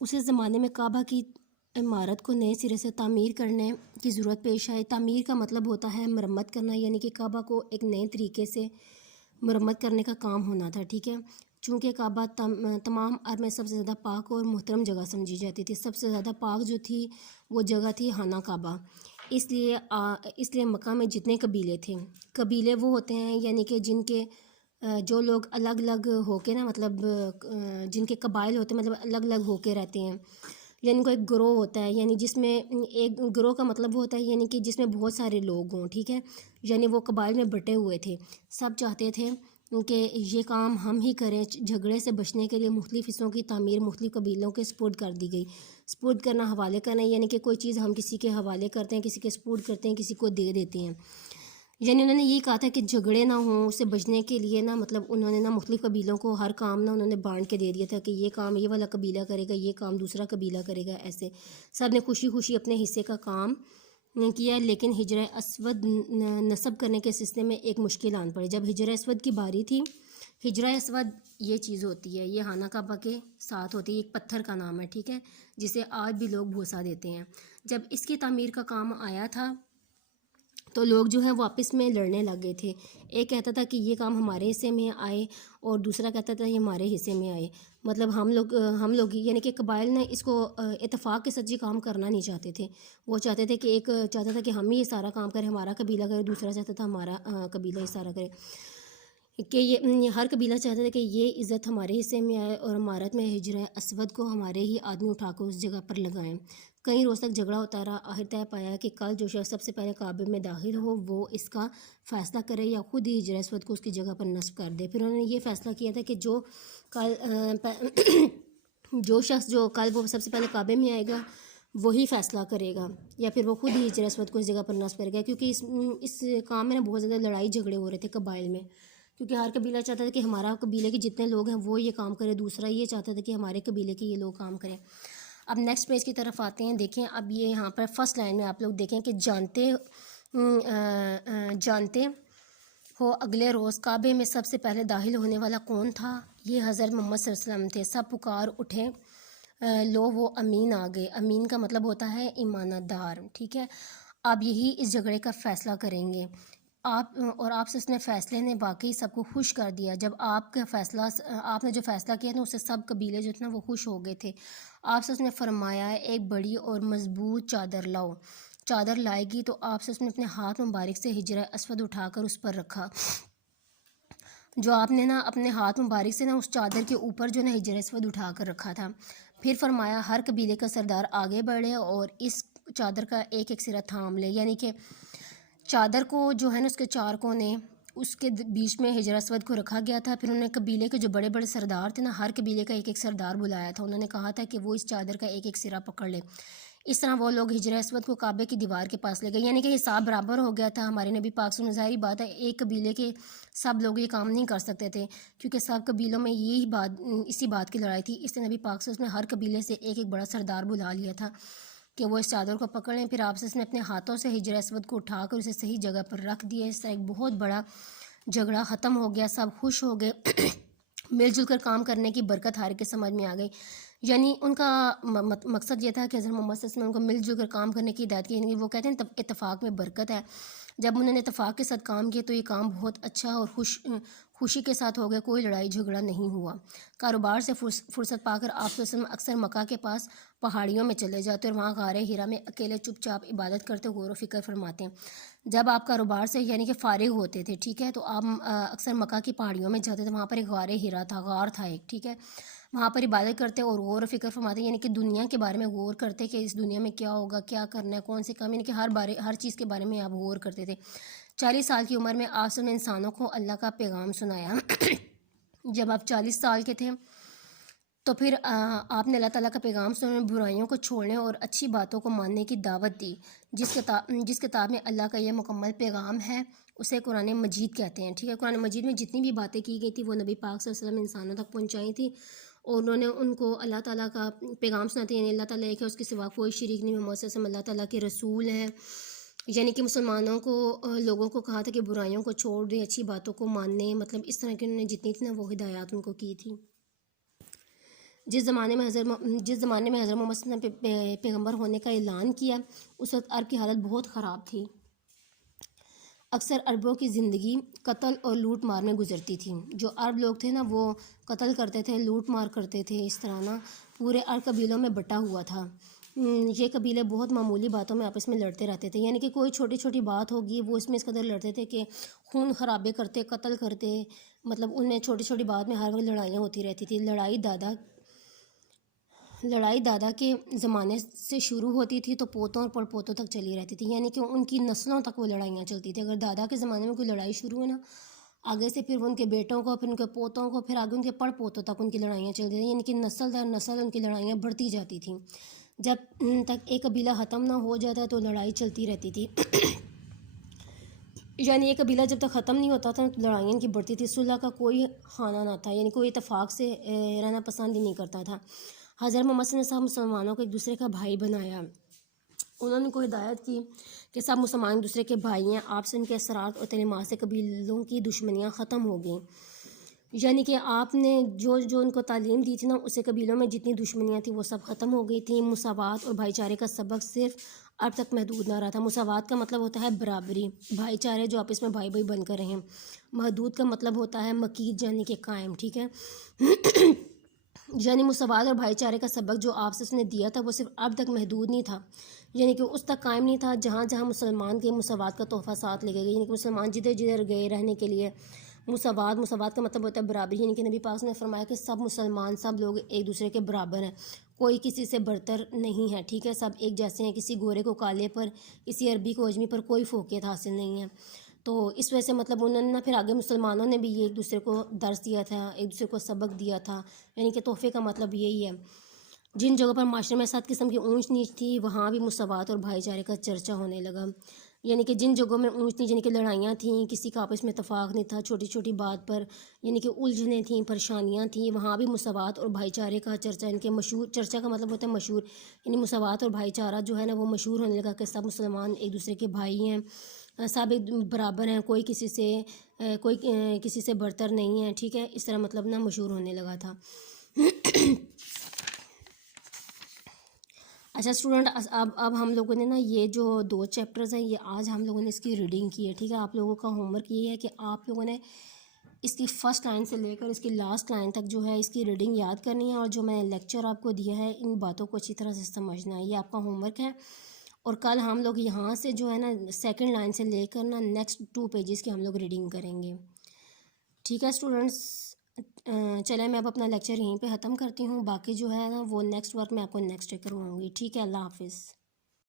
اسی زمانے میں کعبہ کی عمارت کو نئے سرے سے تعمیر کرنے کی ضرورت پیش آئی۔ تعمیر کا مطلب ہوتا ہے مرمت کرنا، یعنی کہ کعبہ کو ایک نئے طریقے سے مرمت کرنے کا کام ہونا تھا، ٹھیک ہے۔ چونکہ کعبہ تمام عرب میں سب سے زیادہ پاک اور محترم جگہ سمجھی جاتی تھی، سب سے زیادہ پاک جو تھی وہ جگہ تھی خانہ کعبہ۔ اس لیے مکہ میں جتنے قبیلے تھے، قبیلے وہ ہوتے ہیں یعنی کہ جن کے جو لوگ الگ الگ ہو کے نا، مطلب جن کے قبائل ہوتے ہیں، مطلب الگ الگ ہو کے رہتے ہیں، یعنی کوئی گروہ ہوتا ہے، یعنی جس میں ایک گروہ کا مطلب ہوتا ہے یعنی کہ جس میں بہت سارے لوگ ہوں، ٹھیک ہے۔ یعنی وہ قبائل میں بٹے ہوئے تھے، سب چاہتے تھے کہ یہ کام ہم ہی کریں۔ جھگڑے سے بچنے کے لیے مختلف حصوں کی تعمیر مختلف قبیلوں کے سپرد کر دی گئی۔ سپرد کرنا، حوالے کرنا، یعنی کہ کوئی چیز ہم کسی کے حوالے کرتے ہیں، کسی کے سپرد کرتے ہیں، کسی کو دے دیتے ہیں۔ یعنی انہوں نے یہ کہا تھا کہ جھگڑے نہ ہوں، اس سے بچنے کے لیے نا، مطلب انہوں نے نا مختلف قبیلوں کو ہر کام نا انہوں نے بانٹ کے دے دیا تھا کہ یہ کام یہ والا قبیلہ کرے گا، یہ کام دوسرا قبیلہ کرے گا، ایسے سب نے خوشی خوشی اپنے حصے کا کام کیا۔ لیکن ہجرہ اسود نصب کرنے کے سلسلے میں ایک مشکل آن پڑی۔ جب ہجرہ اسود کی باری تھی، ہجرہ اسود یہ چیز ہوتی ہے، یہ خانہ کعبہ کے ساتھ ہوتی ہے، ایک پتھر کا نام ہے، ٹھیک ہے، جسے آج بھی لوگ بھوسا دیتے ہیں۔ جب اس کی تعمیر کا کام آیا تھا تو لوگ جو ہیں وہ آپس میں لڑنے لگ گئے تھے۔ ایک کہتا تھا کہ یہ کام ہمارے حصے میں آئے اور دوسرا کہتا تھا یہ ہمارے حصے میں آئے، مطلب ہم لوگ یعنی کہ قبائل نے اس کو اتفاق کے ساتھ یہ کام کرنا نہیں چاہتے تھے۔ وہ چاہتے تھے کہ ایک چاہتا تھا کہ ہم ہی یہ سارا کام کریں، ہمارا قبیلہ کرے، دوسرا چاہتا تھا ہمارا قبیلہ یہ سارا کرے، کہ یہ ہر قبیلہ چاہتا تھا کہ یہ عزت ہمارے حصے میں آئے اور عمارت میں ہجرہ اسود کو ہمارے ہی آدمی اٹھا کر اس جگہ پر لگائیں۔ کئی روز تک جھگڑا ہوتا رہا، آخر طے پایا کہ کل جو شخص سب سے پہلے کعبے میں داخل ہو وہ اس کا فیصلہ کرے یا خود ہی ہجرہ اسود کو اس کی جگہ پر نصب کر دے۔ پھر انہوں نے یہ فیصلہ کیا تھا کہ جو شخص جو کل وہ سب سے پہلے کعبے میں آئے گا وہی فیصلہ کرے گا، یا پھر وہ خود ہی ہجرہ اسود کو اس جگہ پر نصب کرے گا، کیونکہ اس کام میں نا بہت زیادہ لڑائی جھگڑے ہو رہے تھے قبائل میں، کیونکہ ہر قبیلہ چاہتا تھا کہ ہمارا قبیلے کے جتنے لوگ ہیں وہ یہ کام کرے، دوسرا یہ چاہتا تھا کہ ہمارے قبیلے کے یہ لوگ کام کریں۔ اب نیکسٹ پیج کی طرف آتے ہیں، دیکھیں اب یہ یہاں پر فرسٹ لائن میں آپ لوگ دیکھیں کہ جانتے ہو اگلے روز کعبے میں سب سے پہلے داخل ہونے والا کون تھا؟ یہ حضرت محمد صلی اللہ علیہ وسلم تھے۔ سب پکار اٹھے، لو وہ امین آ گئے۔ امین کا مطلب ہوتا ہے امانت دار، ٹھیک ہے۔ آپ یہی اس جھگڑے کا فیصلہ کریں گے۔ آپ سے اس نے فیصلے نے واقعی سب کو خوش کر دیا۔ جب آپ نے جو فیصلہ کیا تھا اس سے سب قبیلے جو تھے نا وہ خوش ہو گئے تھے۔ آپ سے اس نے فرمایا ایک بڑی اور مضبوط چادر لاؤ۔ چادر لائے گی تو آپ سے اس نے اپنے ہاتھ مبارک سے ہجرہ اسود اٹھا کر اس پر رکھا۔ جو آپ نے نا اپنے ہاتھ مبارک سے نا اس چادر کے اوپر جو نا ہجرہ اسود اٹھا کر رکھا تھا۔ پھر فرمایا ہر قبیلے کا سردار آگے بڑھے اور اس چادر کا ایک ایک سرا تھام لے، یعنی کہ چادر کو جو ہے نا اس کے چار کونے اس کے بیچ میں ہجرہ اسود کو رکھا گیا تھا۔ پھر انہوں نے قبیلے کے جو بڑے بڑے سردار تھے نا، ہر قبیلے کا ایک ایک سردار بلایا تھا، انہوں نے کہا تھا کہ وہ اس چادر کا ایک ایک سرا پکڑ لے۔ اس طرح وہ لوگ ہجرہ اسود کو کعبے کی دیوار کے پاس لے گئے، یعنی کہ حساب برابر ہو گیا تھا۔ ہمارے نبی پاک صلی اللہ علیہ وسلم، ظاہری بات ہے ایک قبیلے کے سب لوگ یہ کام نہیں کر سکتے تھے، کیونکہ سب قبیلوں میں اسی بات کی لڑائی تھی۔ اس لیے نبی پاک صلی اللہ علیہ وسلم نے ہر قبیلے سے ایک ایک بڑا سردار بلا لیا تھا کہ وہ اس چادر کو پکڑ لیں۔ پھر آپ سے اس نے اپنے ہاتھوں سے ہجرہ اسود کو اٹھا کر اسے صحیح جگہ پر رکھ دیا۔ اس طرح ایک بہت بڑا جھگڑا ختم ہو گیا، سب خوش ہو گئے، مل جل کر کام کرنے کی برکت ہر کے سمجھ میں آ گئی۔ یعنی ان کا مقصد یہ تھا کہ حضرت محمد صلی اللہ علیہ وسلم کو مل جل کر کام کرنے کی ہدایت کی، یعنی وہ کہتے ہیں اتفاق میں برکت ہے۔ جب انہوں نے اتفاق کے ساتھ کام کیا تو یہ کام بہت اچھا اور خوشی کے ساتھ ہو گیا، کوئی لڑائی جھگڑا نہیں ہوا۔ کاروبار سے فرصت پا کر آپ صلی اللہ علیہ وسلم اکثر مکہ کے پاس پہاڑیوں میں چلے جاتے اور وہاں غار ہرا میں اکیلے چپ چاپ عبادت کرتے، غور و فکر فرماتے ہیں۔ جب آپ کاروبار سے یعنی کہ فارغ ہوتے تھے، ٹھیک ہے، تو آپ اکثر مکہ کی پہاڑیوں میں جاتے تھے، وہاں پر ایک غار ہرا تھا، غار تھا ایک، ٹھیک ہے، وہاں پر عبادت کرتے اور غور و فکر فرماتے، یعنی کہ دنیا کے بارے میں غور کرتے کہ اس دنیا میں کیا ہوگا، کیا کرنا ہے، کون سے کام، یعنی کہ ہر چیز کے بارے میں آپ غور کرتے تھے۔ 40 سال کی عمر میں آپ نے انسانوں کو اللہ کا پیغام سنایا۔ جب آپ 40 سال کے تھے تو پھر آپ نے اللہ تعالیٰ کا پیغام سننے، برائیوں کو چھوڑنے اور اچھی باتوں کو ماننے کی دعوت دی۔ جس کتاب میں اللہ کا یہ مکمل پیغام ہے اسے قرآن مجید کہتے ہیں، ٹھیک ہے۔ قرآن مجید میں جتنی بھی باتیں کی گئی تھی وہ نبی پاک صلی اللہ علیہ وسلم انسانوں تک پہنچائی تھی اور انہوں نے ان کو اللہ تعالیٰ کا پیغام سناتے، یعنی اللہ تعالیٰ ایک ہے، اس کے سوا کوئی شریک نہیں، محمد صلی اللہ علیہ وسلم اللہ تعالیٰ کے رسول ہیں۔ یعنی کہ مسلمانوں کو لوگوں کو کہا تھا کہ برائیوں کو چھوڑ دیں، اچھی باتوں کو ماننے، مطلب اس طرح کی انہوں نے جتنی تھی نا وہ ہدایات ان کو کی تھی۔ جس زمانے میں حضرت محمد صلی اللہ علیہ وسلم نے پیغمبر ہونے کا اعلان کیا اس وقت عرب کی حالت بہت خراب تھی۔ اکثر عربوں کی زندگی قتل اور لوٹ مار میں گزرتی تھی۔ جو عرب لوگ تھے نا وہ قتل کرتے تھے، لوٹ مار کرتے تھے، اس طرح نا پورے عرب قبیلوں میں بٹا ہوا تھا۔ یہ قبیلے بہت معمولی باتوں میں آپس میں لڑتے رہتے تھے، یعنی کہ کوئی چھوٹی چھوٹی بات ہوگی وہ اس میں اس قدر لڑتے تھے کہ خون خرابے کرتے، قتل کرتے، مطلب ان میں چھوٹی چھوٹی بات میں ہر وقت لڑائیاں ہوتی رہتی تھی۔ لڑائی دادا کے زمانے سے شروع ہوتی تھی تو پوتوں اور پڑ پوتوں تک چلی رہتی تھی، یعنی کہ ان کی نسلوں تک وہ لڑائیاں چلتی تھی۔ اگر دادا کے زمانے میں کوئی لڑائی شروع ہے نا، آگے سے پھر وہ ان کے بیٹوں کو، پھر ان کے پوتوں کو، پھر آگے ان کے پڑ پوتوں تک ان کی لڑائیاں چلتی تھیں، یعنی کہ نسل در نسل ان کی لڑائیاں بڑھتی جاتی تھیں۔ جب تک ایک قبیلہ ختم نہ ہو جاتا تو لڑائی چلتی رہتی تھی یعنی ایک قبیلہ جب تک ختم نہیں ہوتا تھا تو لڑائیاں ان کی بڑھتی تھی۔ صلح کا کوئی خانہ نہ تھا، یعنی کوئی اتفاق سے رہنا پسند ہی نہیں کرتا تھا۔ حضرت محمد صلی اللہ علیہ وسلم مسلمانوں کو ایک دوسرے کا بھائی بنایا۔ انہوں نے کو ہدایت کی کہ سب مسلمان ایک دوسرے کے بھائی ہیں، آپ سے ان کے اثرات اور تعلیمات سے قبیلوں کی دشمنیاں ختم ہو گئیں، یعنی کہ آپ نے جو ان کو تعلیم دی تھی نا، اس سے قبیلوں میں جتنی دشمنیاں تھیں وہ سب ختم ہو گئی تھیں۔ مساوات اور بھائی چارے کا سبق صرف اب تک محدود نہ رہا تھا۔ مساوات کا مطلب ہوتا ہے برابری، بھائی چارے جو آپس میں بھائی بھائی بن کر رہیں۔ محدود کا مطلب ہوتا ہے مقید، یعنی کہ قائم، ٹھیک ہے یعنی مساوات اور بھائی چارے کا سبق جو آپ سے اس نے دیا تھا وہ صرف اب تک محدود نہیں تھا، یعنی کہ اس تک قائم نہیں تھا جہاں جہاں مسلمان کے مساوات کا تحفہ ساتھ لے گئے، یعنی کہ مسلمان جدھر جدھر گئے رہنے کے لیے مساوات کا مطلب ہوتا ہے برابری، یعنی کہ نبی پاک نے فرمایا کہ سب مسلمان، سب لوگ ایک دوسرے کے برابر ہیں، کوئی کسی سے برتر نہیں ہے، ٹھیک ہے، سب ایک جیسے ہیں، کسی گورے کو کالے پر، کسی عربی کو اجمی پر کوئی فوقیت حاصل نہیں ہے۔ تو اس وجہ سے مطلب انہوں نے پھر آگے مسلمانوں نے بھی یہ ایک دوسرے کو درس دیا تھا، ایک دوسرے کو سبق دیا تھا، یعنی کہ تحفے کا مطلب یہی ہے۔ جن جگہوں پر معاشرے میں 7 قسم کی اونچ نیچ تھی وہاں بھی مساوات اور بھائی چارے کا چرچا ہونے لگا، یعنی کہ جن جگہوں میں اونچ نیچ یعنی کہ لڑائیاں تھیں، کسی کا آپس میں اتفاق نہیں تھا، چھوٹی چھوٹی بات پر یعنی کہ الجھنیں تھیں، پریشانیاں تھیں، وہاں بھی مساوات اور بھائی چارے کا چرچا، یعنی کہ مشہور، چرچا کا مطلب ہوتا ہے مشہور، یعنی مساوات اور بھائی چارہ جو ہے نا وہ مشہور ہونے لگا کہ سب مسلمان ایک دوسرے کے بھائی ہیں، سب ایک برابر ہیں، کوئی کسی سے برتر نہیں ہے، ٹھیک ہے، اس طرح مطلب نا مشہور ہونے لگا تھا اچھا اسٹوڈنٹ، اب ہم لوگوں نے نا یہ جو 2 چیپٹرز ہیں یہ آج ہم لوگوں نے اس کی ریڈنگ کی ہے، ٹھیک ہے۔ آپ لوگوں کا ہوم ورک یہ ہے کہ آپ لوگوں نے اس کی فرسٹ لائن سے لے کر اس کی لاسٹ لائن تک جو ہے اس کی ریڈنگ یاد کرنی ہے، اور جو میں نے لیکچر آپ کو دیا ہے ان باتوں کو اچھی طرح سے سمجھنا ہے، یہ آپ کا ہوم ورک ہے۔ اور کل ہم لوگ یہاں سے جو ہے نا سیکنڈ لائن سے لے کر نا نیکسٹ 2 پیجز کی ہم لوگ ریڈنگ کریں گے، ٹھیک ہے اسٹوڈنٹس۔ چلیں میں اب اپنا لیکچر یہیں پہ ختم کرتی ہوں، باقی جو ہے نا وہ نیکسٹ ورک میں آپ کو نیکسٹ ڈے کرواؤں گی، ٹھیک ہے، اللہ حافظ۔